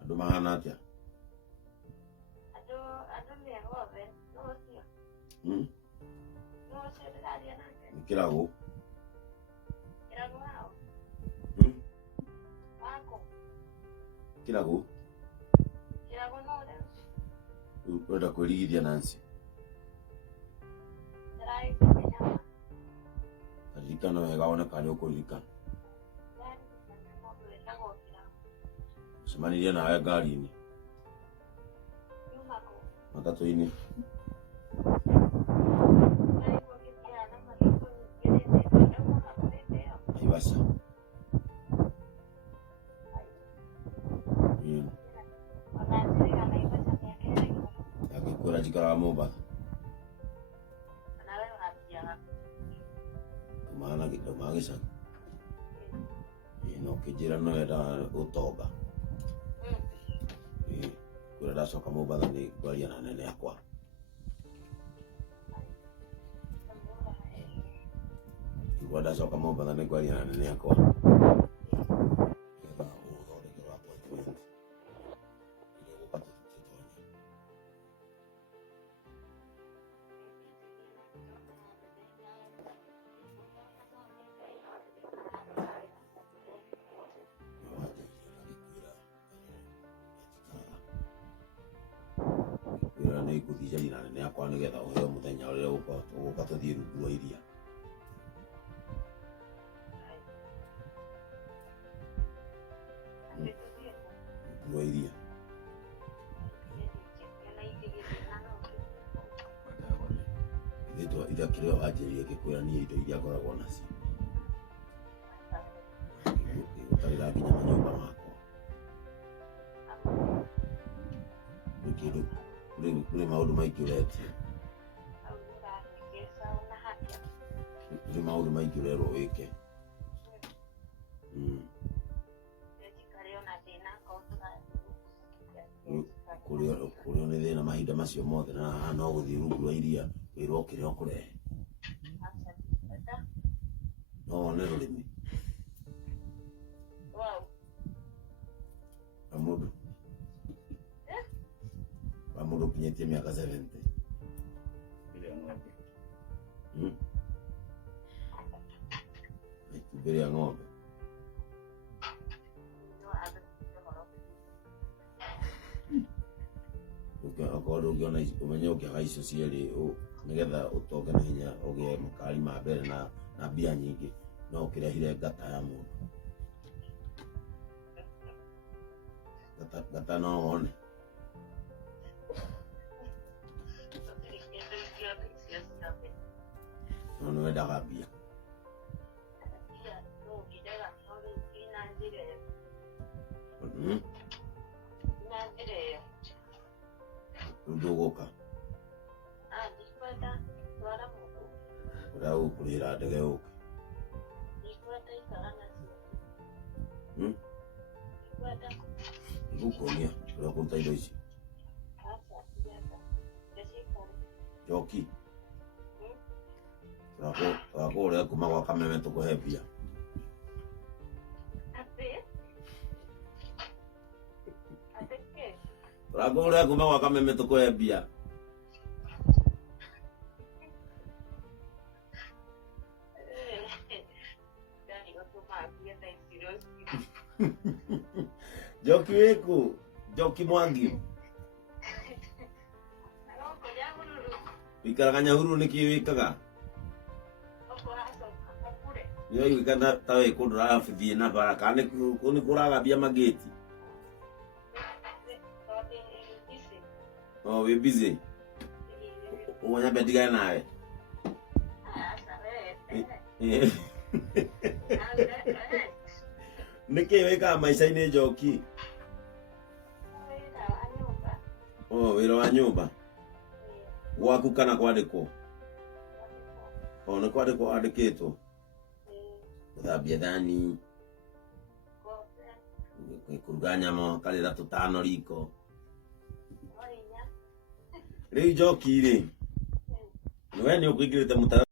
Andũ mahana atĩa? Andũ mĩagothe, no ũcio. No ũcio ndĩraria nake. Nĩ kĩragũ? Kĩragũ hao? Wako? Kĩragũ? Kĩragũ no ũrĩa? Rĩu ũrenda kwĩrigithia Nancy? Ndĩragĩkĩmenya ma. Ririkana wega wone kana nĩ ũkũririkana. Ndĩragĩkĩmenya mũndũ wĩtagwo Kĩragũ. Mũcemanirie nawe ngari-inĩ? Nyuma kũ? Matatũ-inĩ? Ndaigua gĩkĩhana matatũ nyingĩrĩte, ndauma hakuhĩte ĩyo. Naivasha? Ona njĩrĩga Naivasha nĩakĩrĩgwo. Angĩkwĩra njikaraga Mombatha? Na we ũrathiaga. Ndaumaga gĩcagi? No ũkĩnjĩra no wendaga ũtonga? Kwĩra ndacoka Mombatha nĩ ngwaria na nene yakwa. Kwĩra ndacoka Mombatha nĩ ngwaria na nene yakwa. Kwĩra nĩ ngũthiĩ na nene yakwa nĩgetha ũheo mũthenya ũrĩa ũgũka tũthiĩ rungu rwa iria. Rungu rwa iria. Itha kĩrĩa wanjĩrire ngĩkwĩra niĩ indo iria ngoragwo nacio. Gũtarĩra nginya manyũmba makwa. Kũrĩ maũndũ maingĩ ũretio. Kũrĩ maũndũ maingĩ ũrerwo wĩke. Kũrĩo nĩ thĩna mahinda macio mothe na haha no gũthiĩ rungu rwa iria wĩrwo kĩrĩa ũkũrehe. No wone rũrĩmĩ wa mũndũ ũkinyĩtie mĩaka 70. Itumbĩ rĩa ng'ombe. Okorwo ndũngĩona ũmenye ũkĩaga icio cierĩ nĩgetha ũtonge na hinya ũgĩe makari ma mbere na mbia nyingĩ no ũkĩrehire ngata ya mũndũ. Ngata no wone. No nĩ wendaga mbia. Rĩu ndũgũka? Ũrĩa ũkũrĩhĩra ndege ũke. Nĩgũkuonia ũrĩa ũkũruta indo ici. Njoki? Tũrakũgũrĩra kuma gwa Kameme tũkũhe mbia. Tũrakũgũrĩra kuma gwa Kameme tũkũhe mbia. Njoki wĩkũ? Njoki Mwangi? Wĩikaraga Nyahururu nĩkĩ wĩkaga? Nĩwaiguĩka ta wĩ kũndũ ũrathiĩ na bara kana nĩ kũragambia magĩti? Wĩ busy? Ũguo nyambe ndigane nawe? Nĩkĩ wĩkaga maica-inĩ Njoki? Wĩra wa nyũmba? Gwaku kana kwandĩkwo? Nĩ kwandĩkwo wandĩkĩtwo? Gũthambia thani, kũruga nyama, karĩra tũtano riko. Rĩu Njoki rĩ, we nĩ ũkũingĩrĩte mũtara